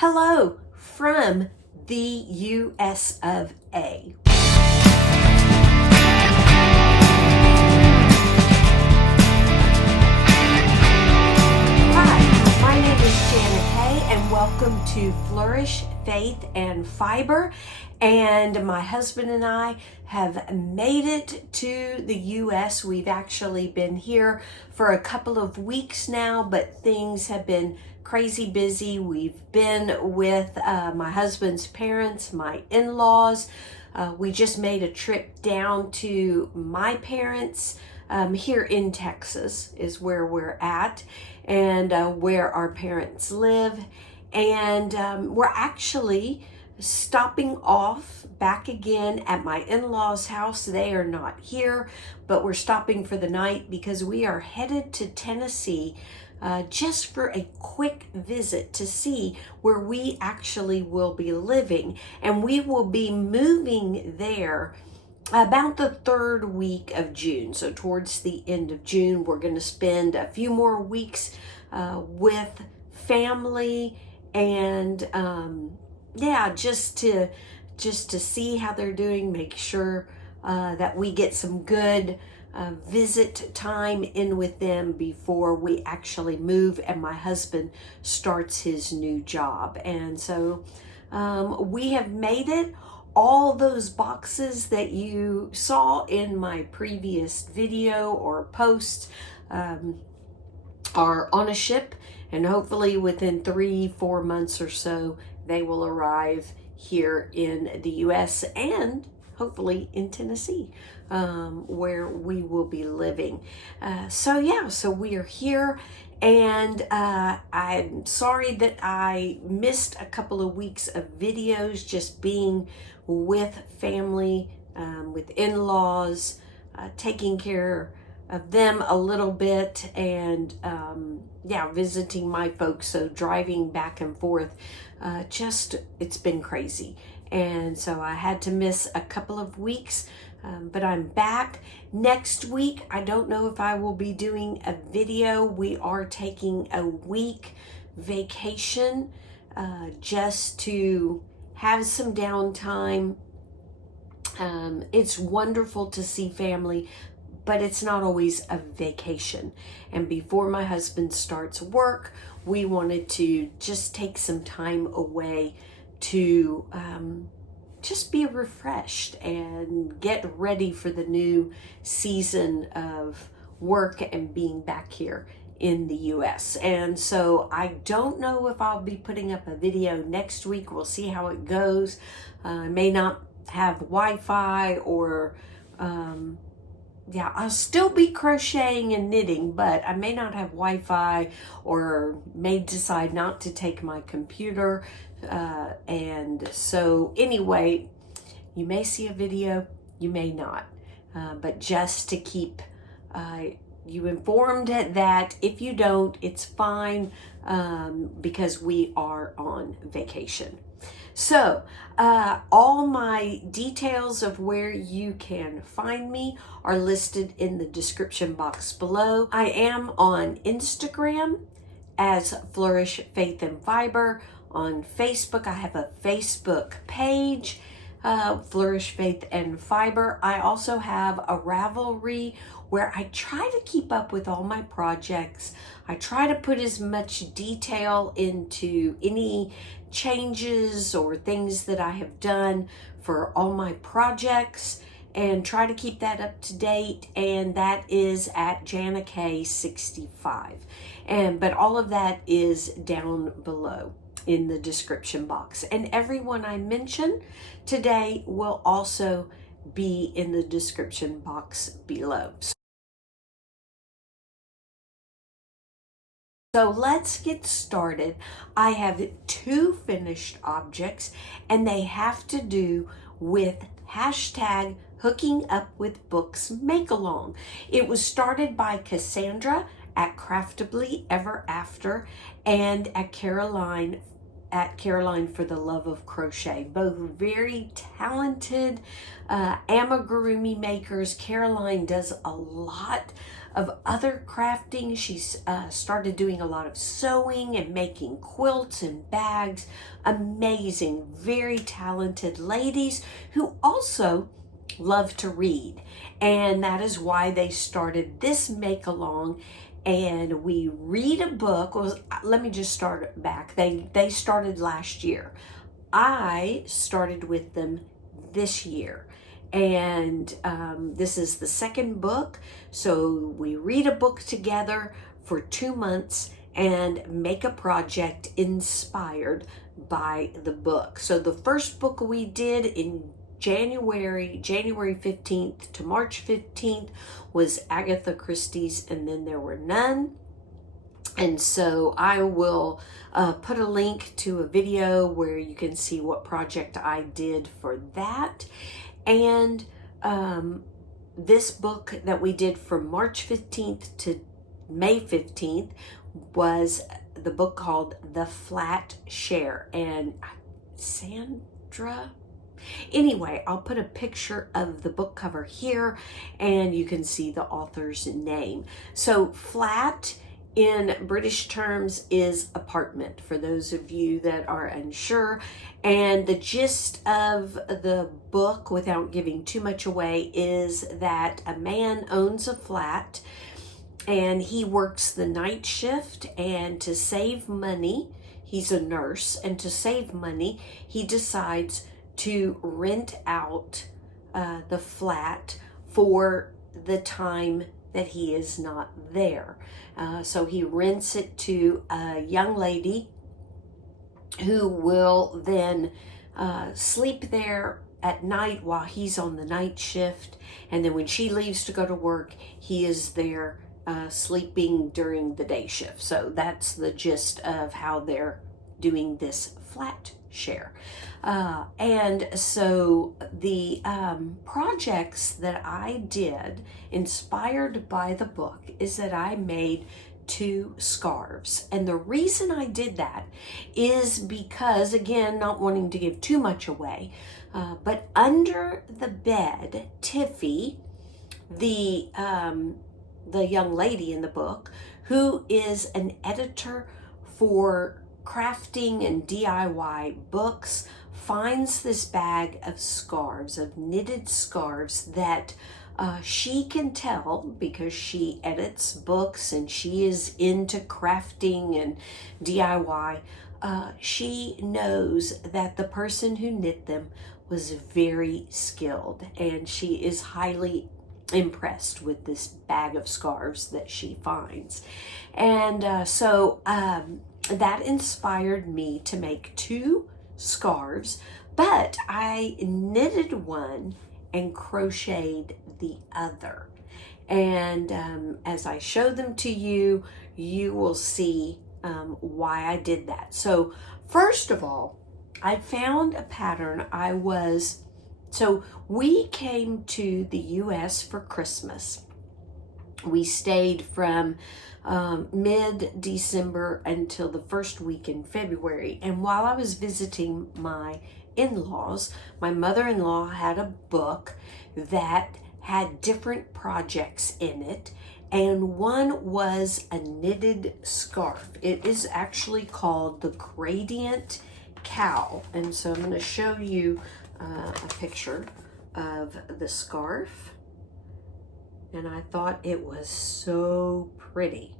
Hello from the US of A. Hi, my name is Janet Hay and welcome to Flourish, Faith, and Fiber. And my husband and I have made it to the US. We've actually been here for a couple of weeks now, but things have been crazy busy. We've been with my husband's parents, my in-laws. We just made a trip down to my parents here in Texas is where we're at, and where our parents live. And we're actually stopping off back again at my in-laws' house. They are not here, but we're stopping for the night because we are headed to Tennessee just for a quick visit to see where we actually will be living. And we will be moving there about the third week of June. So towards the end of June, we're going to spend a few more weeks with family and just to see how they're doing, make sure that we get some good visit time in with them before we actually move and my husband starts his new job. And so we have made it. All those boxes that you saw in my previous video or post are on a ship, and hopefully within 3-4 months or so they will arrive here in the US and hopefully in Tennessee, where we will be living. So we are here, and I'm sorry that I missed a couple of weeks of videos, just being with family, with in-laws, taking care of them a little bit, and visiting my folks. So driving back and forth, it's been crazy. And so I had to miss a couple of weeks, but I'm back. Next week, I don't know if I will be doing a video. We are taking a week vacation just to have some downtime. It's wonderful to see family, but it's not always a vacation. And before my husband starts work, we wanted to just take some time away to just be refreshed and get ready for the new season of work and being back here in the US. And so I don't know if I'll be putting up a video next week. We'll see how it goes. I may not have Wi-Fi, or I'll still be crocheting and knitting, but I may not have Wi-Fi, or may decide not to take my computer. And so anyway, you may see a video, you may not, but just to keep you informed that if you don't, it's fine, because we are on vacation. So all my details of where you can find me are listed in the description box below. I am on Instagram as Flourish, Faith, and Fiber. On Facebook, I have a Facebook page, Flourish, Faith, and Fiber. I also have a Ravelry where I try to keep up with all my projects. I try to put as much detail into any changes or things that I have done for all my projects, and try to keep that up to date. And that is at JanaK65. But all of that is down below in the description box. And everyone I mention today will also be in the description box below. So let's get started. I have 2 finished objects, and they have to do with hashtag Hooking Up with Books Make Along. It was started by Cassandra at Craftably Ever After and at Caroline at Caroline for the Love of Crochet. Both very talented amigurumi makers. Caroline does a lot of other crafting. She's started doing a lot of sewing and making quilts and bags. Amazing, very talented ladies who also love to read. And that is why they started this make-along. And we read a book. Well, let me just start back. They started last year. I started with them this year. And this is the second book. So we read a book together for 2 months and make a project inspired by the book. So the first book we did in January 15th to March 15th was Agatha Christie's, and then there were none. And so I will put a link to a video where you can see what project I did for that. And this book that we did from March 15th to May 15th was the book called The Flat Share. And Cassandra? Anyway, I'll put a picture of the book cover here and you can see the author's name. So flat in British terms is apartment, for those of you that are unsure. And the gist of the book, without giving too much away, is that a man owns a flat and he works the night shift, and to save money, he's a nurse, and to save money, he decides to rent out the flat for the time that he is not there. So he rents it to a young lady who will then sleep there at night while he's on the night shift. And then when she leaves to go to work, he is there sleeping during the day shift. So that's the gist of how they're doing this flat share. And so the projects that I did inspired by the book is that I made 2 scarves. And the reason I did that is because, again, not wanting to give too much away, but under the bed, Tiffy, the young lady in the book, who is an editor for crafting and DIY books, finds this bag of scarves, of knitted scarves that she can tell, because she edits books and she is into crafting and DIY. She knows that the person who knit them was very skilled, and she is highly impressed with this bag of scarves that she finds. And so that inspired me to make 2 scarves, but I knitted one and crocheted the other. And as I show them to you, you will see why I did that. So first of all, I found a pattern. So we came to the US for Christmas. We stayed from mid-December until the first week in February. And while I was visiting my in-laws, my mother-in-law had a book that had different projects in it. And one was a knitted scarf. It is actually called the Gradient Cowl. And so I'm going to show you a picture of the scarf. And I thought it was so pretty.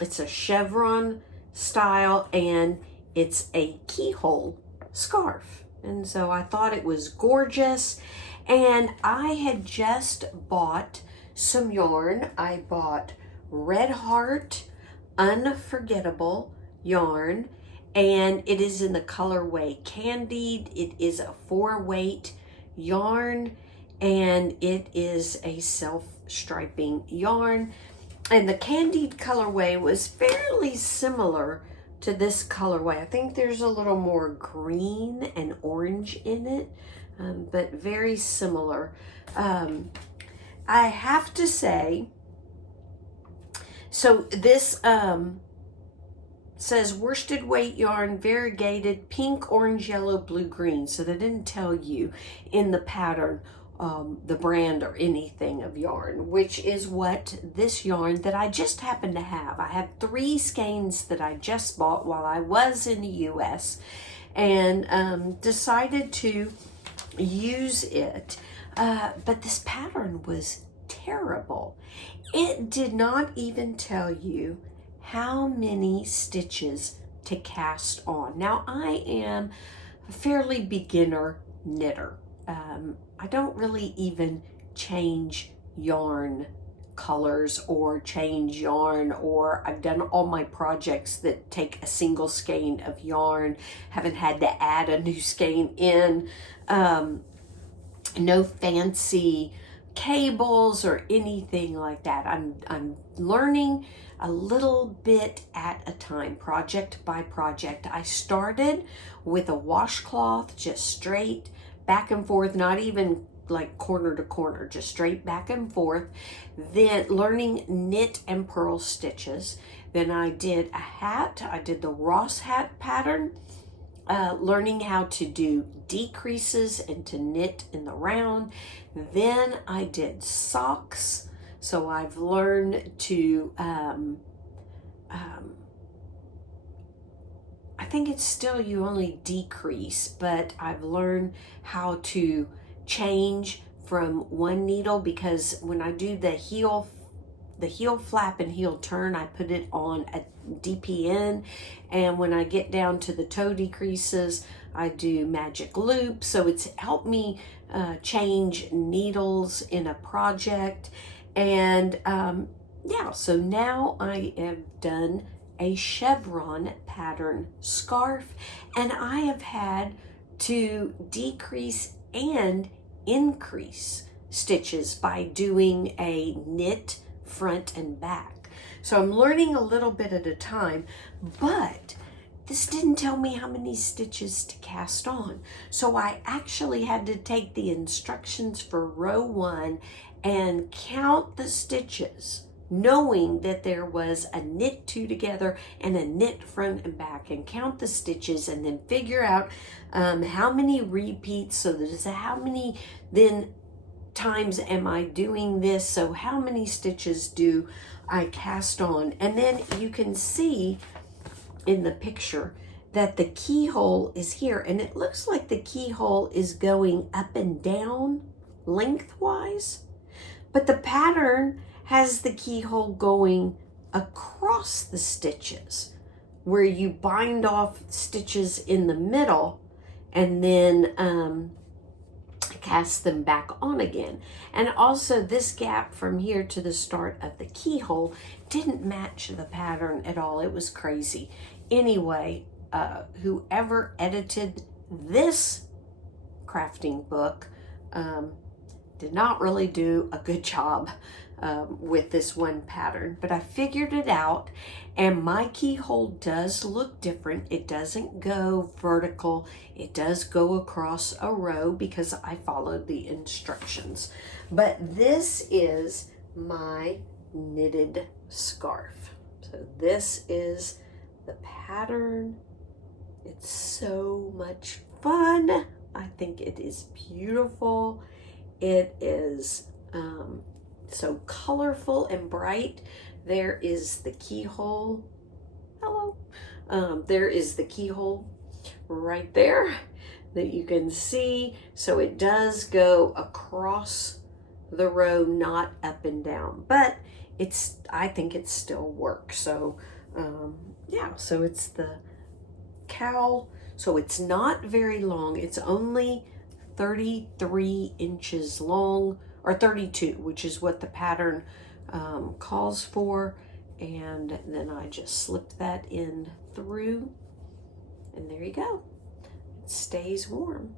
It's a chevron style and it's a keyhole scarf. And so I thought it was gorgeous. And I had just bought some yarn. I bought Red Heart Unforgettable yarn, and it is in the colorway Candied. It is a 4-weight yarn, and it is a self-striping yarn. And the Candied colorway was fairly similar to this colorway. I think there's a little more green and orange in it, but very similar. I have to say, so this says worsted weight yarn, variegated pink, orange, yellow, blue, green. So they didn't tell you in the pattern the brand or anything of yarn, which is what this yarn that I just happen to have. I have 3 skeins that I just bought while I was in the US, and decided to use it. But this pattern was terrible. It did not even tell you how many stitches to cast on. Now, I am a fairly beginner knitter. I don't really even change yarn colors or change yarn, or I've done all my projects that take a single skein of yarn, haven't had to add a new skein in, no fancy cables or anything like that. I'm learning a little bit at a time, project by project. I started with a washcloth, just straight back and forth, not even like corner to corner, just straight back and forth. Then learning knit and purl stitches. Then I did a hat. I did the Ross hat pattern, learning how to do decreases and to knit in the round. Then I did socks. So I've learned to, I think it's still you only decrease, but I've learned how to change from one needle, because when I do the heel flap and heel turn, I put it on a DPN, and when I get down to the toe decreases, I do magic loop. So it's helped me change needles in a project. And yeah, so now I have done a chevron pattern scarf, and I have had to decrease and increase stitches by doing a knit front and back. So I'm learning a little bit at a time, but this didn't tell me how many stitches to cast on. So I actually had to take the instructions for row 1 and count the stitches, knowing that there was a knit 2 together and a knit front and back, and count the stitches and then figure out how many repeats. So there's how many then times am I doing this, so how many stitches do I cast on. And then you can see in the picture that the keyhole is here, and it looks like the keyhole is going up and down lengthwise, but the pattern has the keyhole going across the stitches, where you bind off stitches in the middle and then cast them back on again. And also this gap from here to the start of the keyhole didn't match the pattern at all. It was crazy. Anyway, whoever edited this crafting book did not really do a good job with this one pattern, but I figured it out, and my keyhole does look different. It doesn't go vertical, it does go across a row because I followed the instructions. But this is my knitted scarf. So this is the pattern. It's so much fun. I think it is beautiful. It is so colorful and bright. There is the keyhole. Hello. There is the keyhole right there that you can see. So it does go across the row, not up and down, but I think it still works. So yeah, so it's the cowl. So it's not very long. It's only 33 inches long, or 32, which is what the pattern calls for. And then I just slip that in through, and there you go. It stays warm,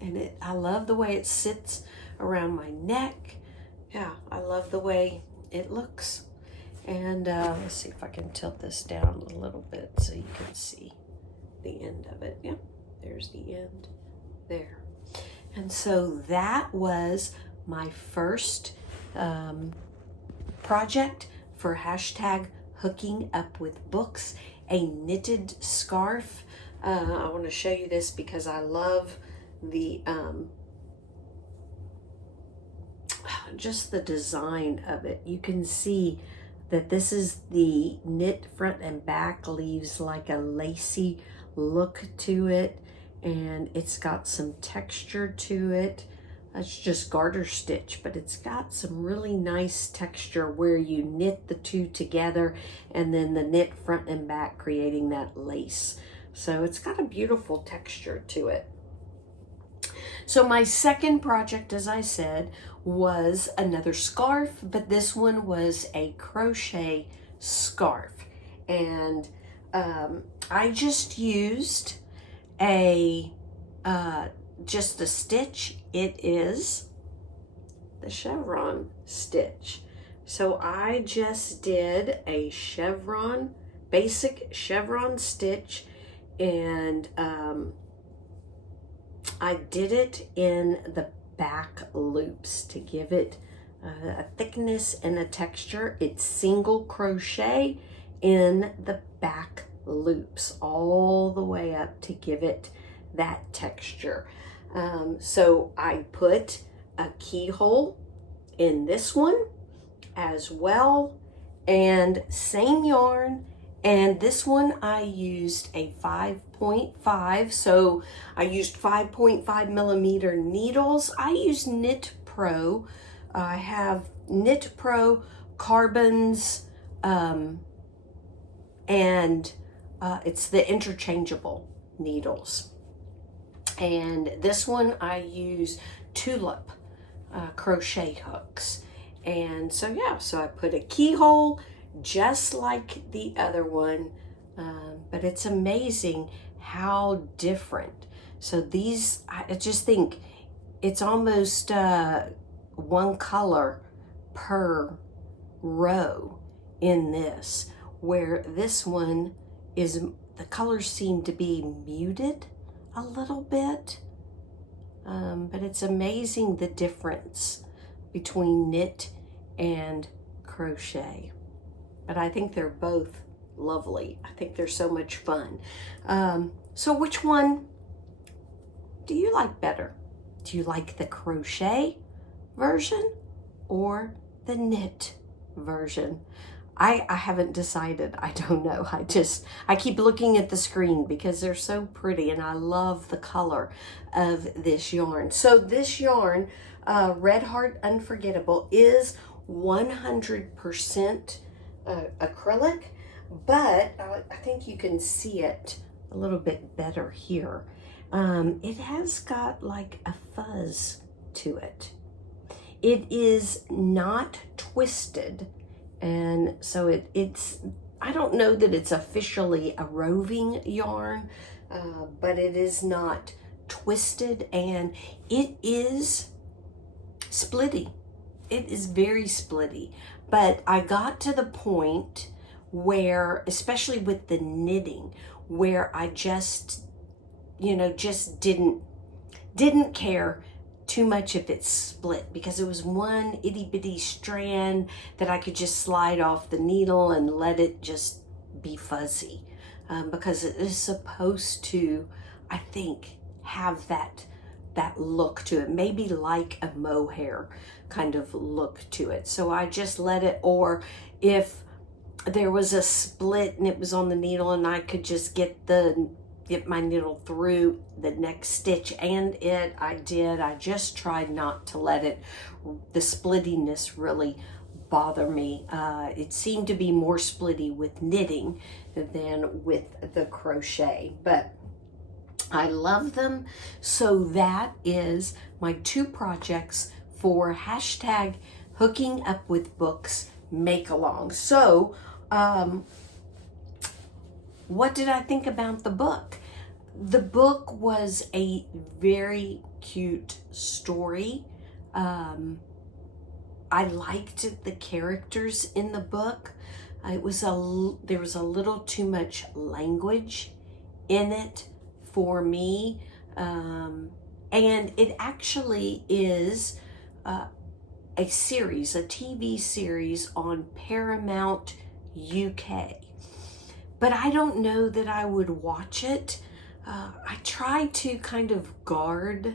and I love the way it sits around my neck. Yeah, I love the way it looks. And let's see if I can tilt this down a little bit so you can see the end of it. Yep, there's the end there. And so that was my first project for #HookingUpWithBooks. a knitted scarf. I want to show you this because I love the just the design of it. You can see that this is the knit front and back, leaves like a lacy look to it, and it's got some texture to it. It's just garter stitch, but it's got some really nice texture where you knit the two together and then the knit front and back creating that lace. So it's got a beautiful texture to it. So my second project, as I said, was another scarf, but this one was a crochet scarf. And I just used just a stitch. It is the chevron stitch. So I just did a chevron, basic chevron stitch, and I did it in the back loops to give it a thickness and a texture. It's single crochet in the back loops all the way up to give it that texture. So I put a keyhole in this one as well, and same yarn, and this one I used a 5.5, so I used 5.5 millimeter needles. I use Knit Pro. I have Knit Pro carbons, and it's the interchangeable needles. And this one I use tulip crochet hooks. And so yeah, so I put a keyhole just like the other one, but it's amazing how different. So these, I just think it's almost one color per row in this, where this one is, the colors seem to be muted a little bit, but it's amazing the difference between knit and crochet. But I think they're both lovely. I think they're so much fun. So which one do you like better? Do you like the crochet version or the knit version? I haven't decided. I don't know. I keep looking at the screen because they're so pretty, and I love the color of this yarn. So this yarn, Red Heart Unforgettable, is 100% acrylic, but I think you can see it a little bit better here. It has got like a fuzz to it. It is not twisted, and so it's, I don't know that it's officially a roving yarn, but it is not twisted, and it is splitty. It is very splitty, but I got to the point where, especially with the knitting, where I just, just didn't care too much if it's split, because it was one itty bitty strand that I could just slide off the needle and let it just be fuzzy, because it is supposed to, I think, have that look to it, maybe like a mohair kind of look to it. So I just let it, or if there was a split and it was on the needle and I could just get my needle through the next stitch, and I just tried not to let the splittiness really bother me. It seemed to be more splitty with knitting than with the crochet, but I love them. So that is my two projects for hashtag Hooking Up with Books make along. So what did I think about the book? The book was a very cute story. I liked the characters in the book. There was a little too much language in it for me, and it actually is a TV series on Paramount UK. but I don't know that I would watch it. I try to kind of guard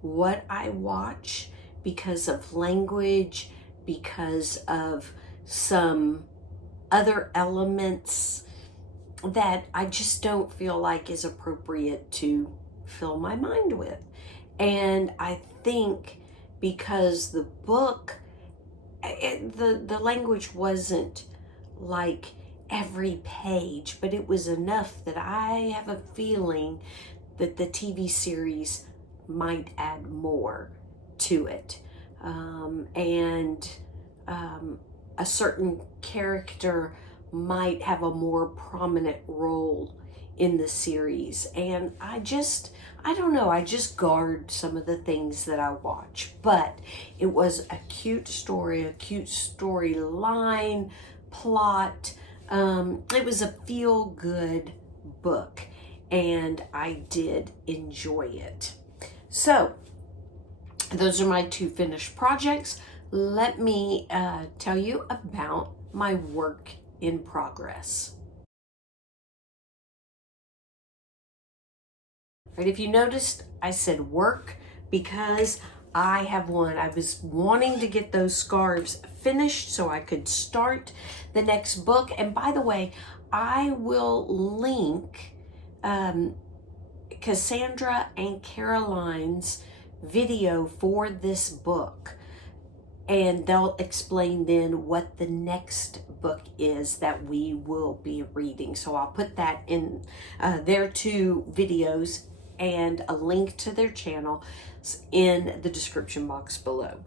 what I watch because of language, because of some other elements that I just don't feel like is appropriate to fill my mind with. And I think because the book, the language wasn't like every page, but it was enough that I have a feeling that the TV series might add more to it. And a certain character might have a more prominent role in the series. And I don't know, I just guard some of the things that I watch. But it was a cute story, a cute storyline, plot. It was a feel-good book, and I did enjoy it. So, those are my 2 finished projects. Let me tell you about my work in progress. Right, if you noticed, I said work because I have one. I was wanting to get those scarves finished so I could start the next book. And by the way, I will link Cassandra and Caroline's video for this book, and they'll explain then what the next book is that we will be reading. So I'll put that in their 2 videos and a link to their channel in the description box below.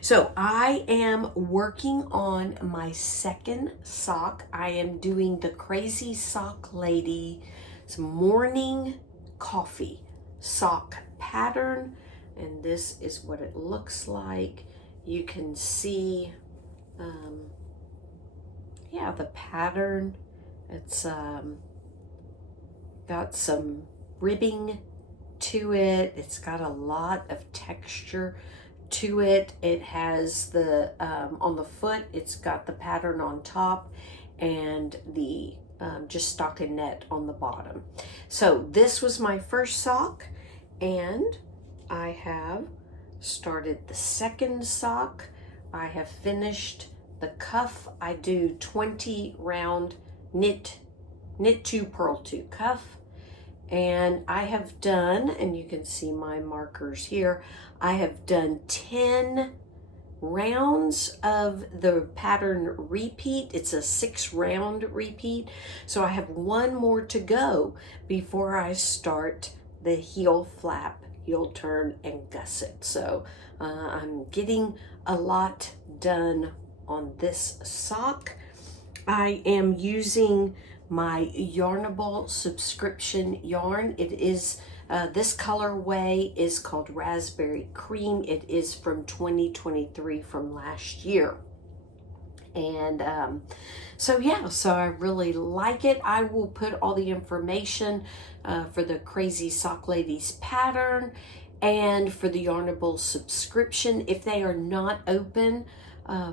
So I am working on my 2nd sock. I am doing the Crazy Sock Lady's morning coffee sock pattern, and this is what it looks like. You can see the pattern. It's got some ribbing to it. It's got a lot of texture to it. It has the on the foot, it's got the pattern on top and the just stockinette on the bottom. So this was my first sock, and I have started the 2nd sock. I have finished the cuff. I do 20 round knit 2, purl 2 cuff. And I have done, and you can see my markers here, I have done 10 rounds of the pattern repeat. It's a 6-round repeat. So I have 1 more to go before I start the heel flap, heel turn, and gusset. So I'm getting a lot done on this sock. I am using my Yarnable subscription yarn. It is this colorway is called Raspberry Cream. It is from 2023, from last year. And so I really like it. I will put all the information for the Crazy Sock Ladies pattern and for the Yarnable subscription. If they are not open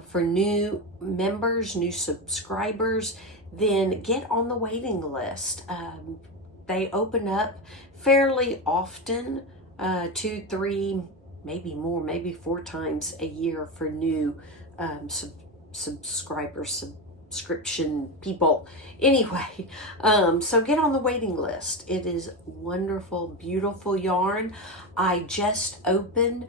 for new members, new subscribers, then get on the waiting list. They open up fairly often, 2, 3, maybe more, maybe 4 times a year for new subscription people. Anyway, so get on the waiting list. It is wonderful, beautiful yarn. I just opened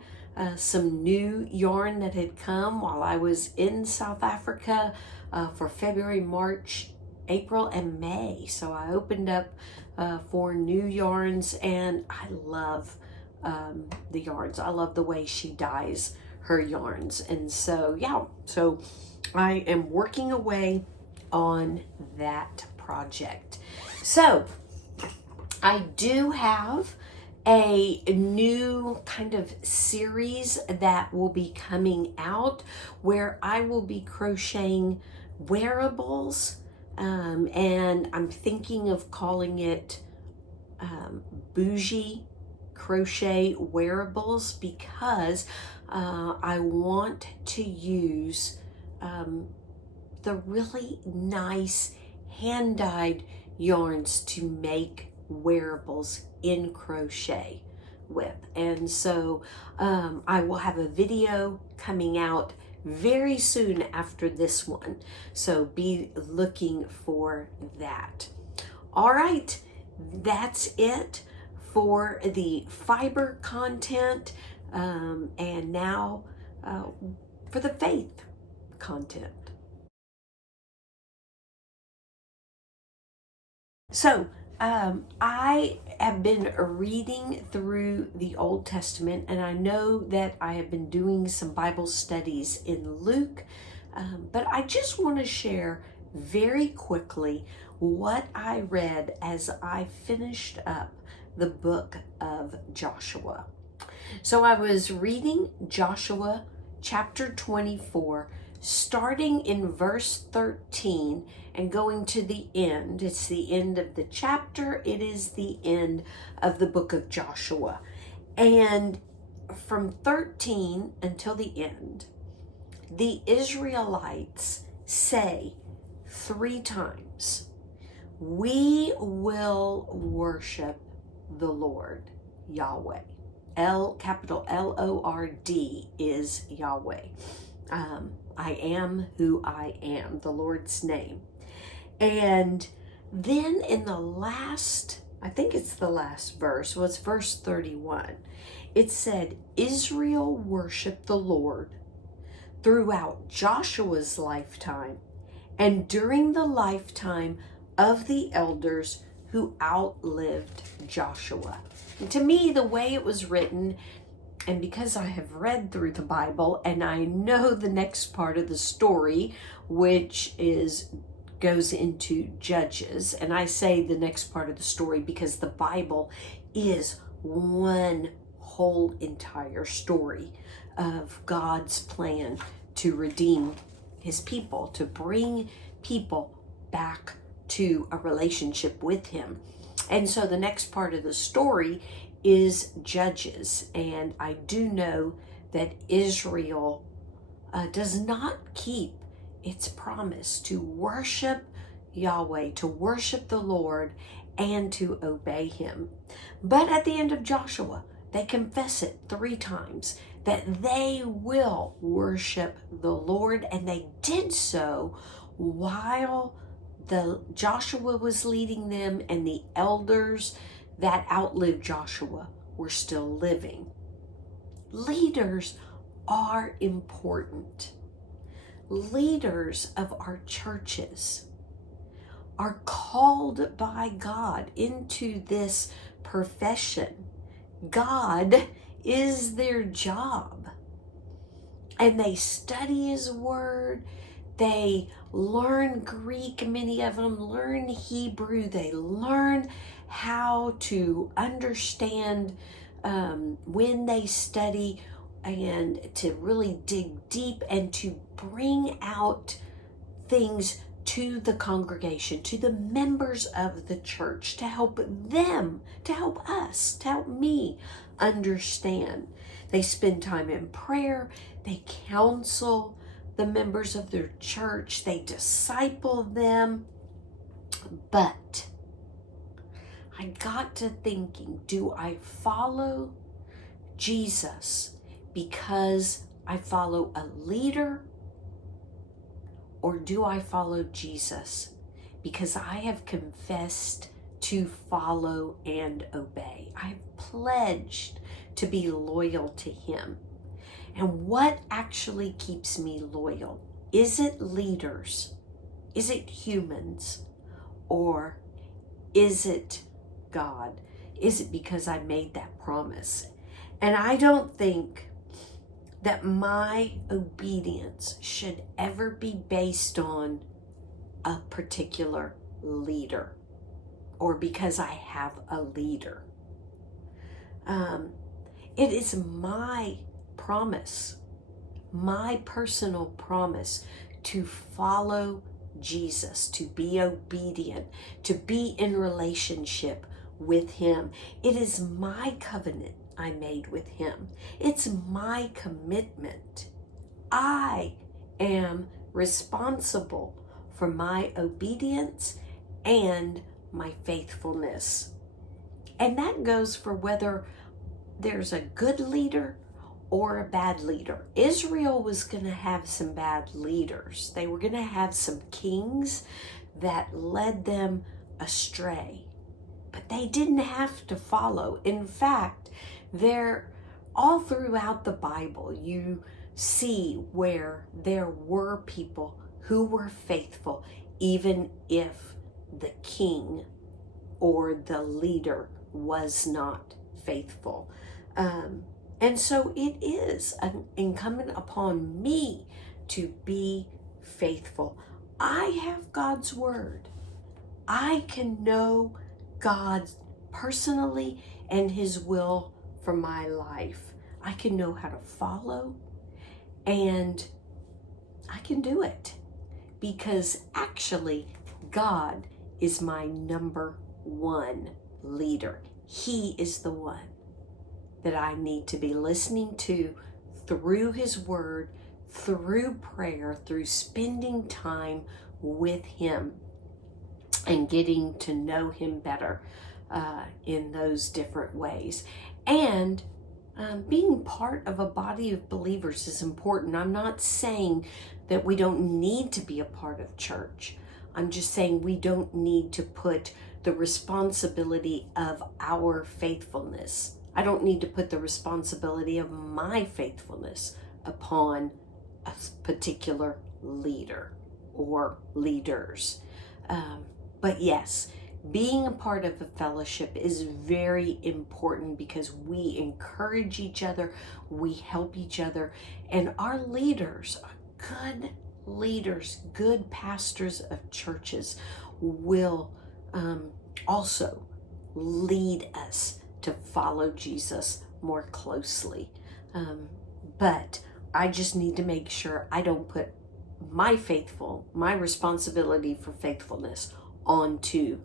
some new yarn that had come while I was in South Africa for February, March, April, and May. So I opened up 4 new yarns, and I love the yarns. I love the way she dyes her yarns. And so so I am working away on that project. So I do have a new kind of series that will be coming out where I will be crocheting wearables, and I'm thinking of calling it Bougie Crochet Wearables, because I want to use the really nice hand-dyed yarns to make wearables in crochet with. And so I will have a video coming out very soon after this one, so be looking for that. All right, that's it for the fiber content, and now for the faith content. So I have been reading through the Old Testament, and I know that I have been doing some Bible studies in Luke, but I just want to share very quickly what I read as I finished up the book of Joshua. So I was reading Joshua chapter 24, starting in verse 13 and going to the end. It's the end of the chapter. It is the end of the book of Joshua. And from 13 until the end, the Israelites say 3 times, "We will worship the Lord, Yahweh." Capital Lord is Yahweh. I am who I am, the Lord's name. And then in the last, I think it's the last verse, was verse 31. It said, Israel worshiped the Lord throughout Joshua's lifetime and during the lifetime of the elders who outlived Joshua. And to me, the way it was written, and because I have read through the Bible and I know the next part of the story, which goes into Judges, and I say the next part of the story because the Bible is one whole entire story of God's plan to redeem his people, to bring people back to a relationship with him. And so the next part of the story is Judges, and I do know that Israel does not keep its promise to worship Yahweh, to worship the Lord, and to obey him. But at the end of Joshua, they confess it 3 times that they will worship the Lord, and they did so while Joshua was leading them and the elders that outlived Joshua were still living. Leaders are important. Leaders of our churches are called by God into this profession. God is their job. And they study his word. They learn Greek, many of them learn Hebrew. They learn how to understand when they study and to really dig deep and to bring out things to the congregation, to the members of the church, to help them, to help us, to help me understand. They spend time in prayer. They counsel the members of their church. They disciple them. But I got to thinking, do I follow Jesus because I follow a leader? Or do I follow Jesus because I have confessed to follow and obey? I've pledged to be loyal to him. And what actually keeps me loyal? Is it leaders? Is it humans? Or is it God? Is it because I made that promise? And I don't think that my obedience should ever be based on a particular leader or because I have a leader. It is my promise, my personal promise to follow Jesus, to be obedient, to be in relationship with him. It is my covenant I made with him. It's my commitment. I am responsible for my obedience and my faithfulness. And that goes for whether there's a good leader or a bad leader. Israel was going to have some bad leaders. They were going to have some kings that led them astray. But they didn't have to follow. In fact, all throughout the Bible, you see where there were people who were faithful, even if the king or the leader was not faithful. And so it is incumbent upon me to be faithful. I have God's word. I can know God personally and his will for my life. I can know how to follow, and I can do it because actually God is my number one leader. He is the one that I need to be listening to through his word, through prayer, through spending time with him and getting to know him better in those different ways. And being part of a body of believers is important. I'm not saying that we don't need to be a part of church. I'm just saying we don't need to put the responsibility of our faithfulness. I don't need to put the responsibility of my faithfulness upon a particular leader or leaders. But yes, being a part of a fellowship is very important because we encourage each other, we help each other, and our leaders are good leaders, good pastors of churches will also lead us to follow Jesus more closely. But I just need to make sure I don't put my responsibility for faithfulness onto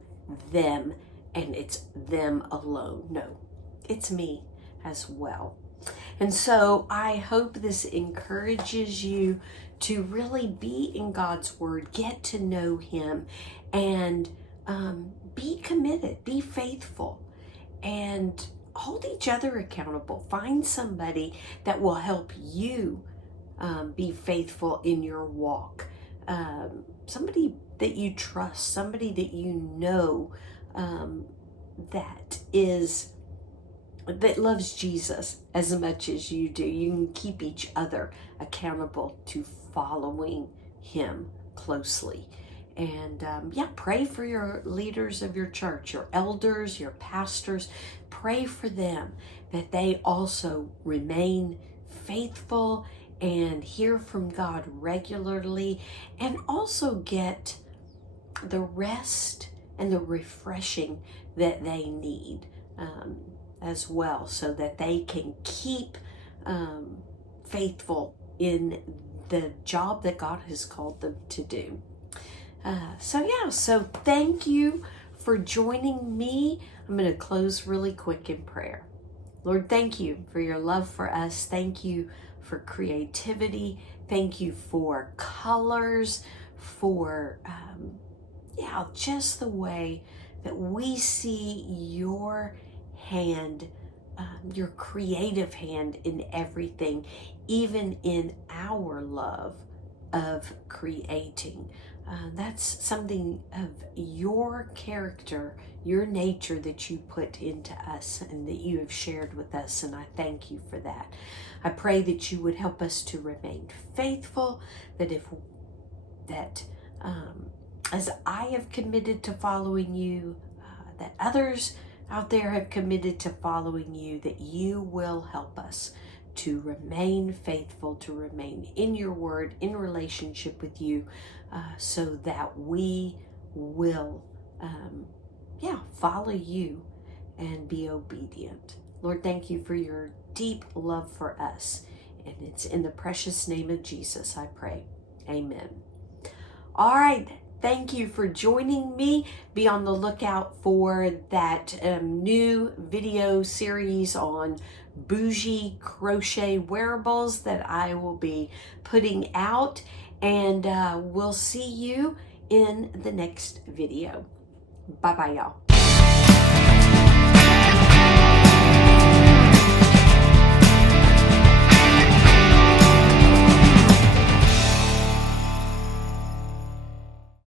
them and it's them alone. No, it's me as well. And so I hope this encourages you to really be in God's word, get to know him, and be committed, be faithful, and hold each other accountable. Find somebody that will help you be faithful in your walk. Somebody that you trust, somebody that you know that loves Jesus as much as you do. You can keep each other accountable to following him closely. And pray for your leaders of your church, your elders, your pastors. Pray for them that they also remain faithful and hear from God regularly, and also get the rest and the refreshing that they need as well, so that they can keep faithful in the job that God has called them to do. So thank you for joining me. I'm going to close really quick in prayer. Lord, thank you for your love for us. Thank you for creativity. Thank you for colors, for just the way that we see your hand, your creative hand in everything, even in our love of creating. That's something of your character, your nature that you put into us and that you have shared with us, and I thank you for that. I pray that you would help us to remain faithful, as I have committed to following you, that others out there have committed to following you, that you will help us to remain faithful, to remain in your word, in relationship with you, so that we will follow you and be obedient. Lord, thank you for your deep love for us. And it's in the precious name of Jesus I pray. Amen. All right. Thank you for joining me. Be on the lookout for that new video series on bougie crochet wearables that I will be putting out. And we'll see you in the next video. Bye-bye, y'all.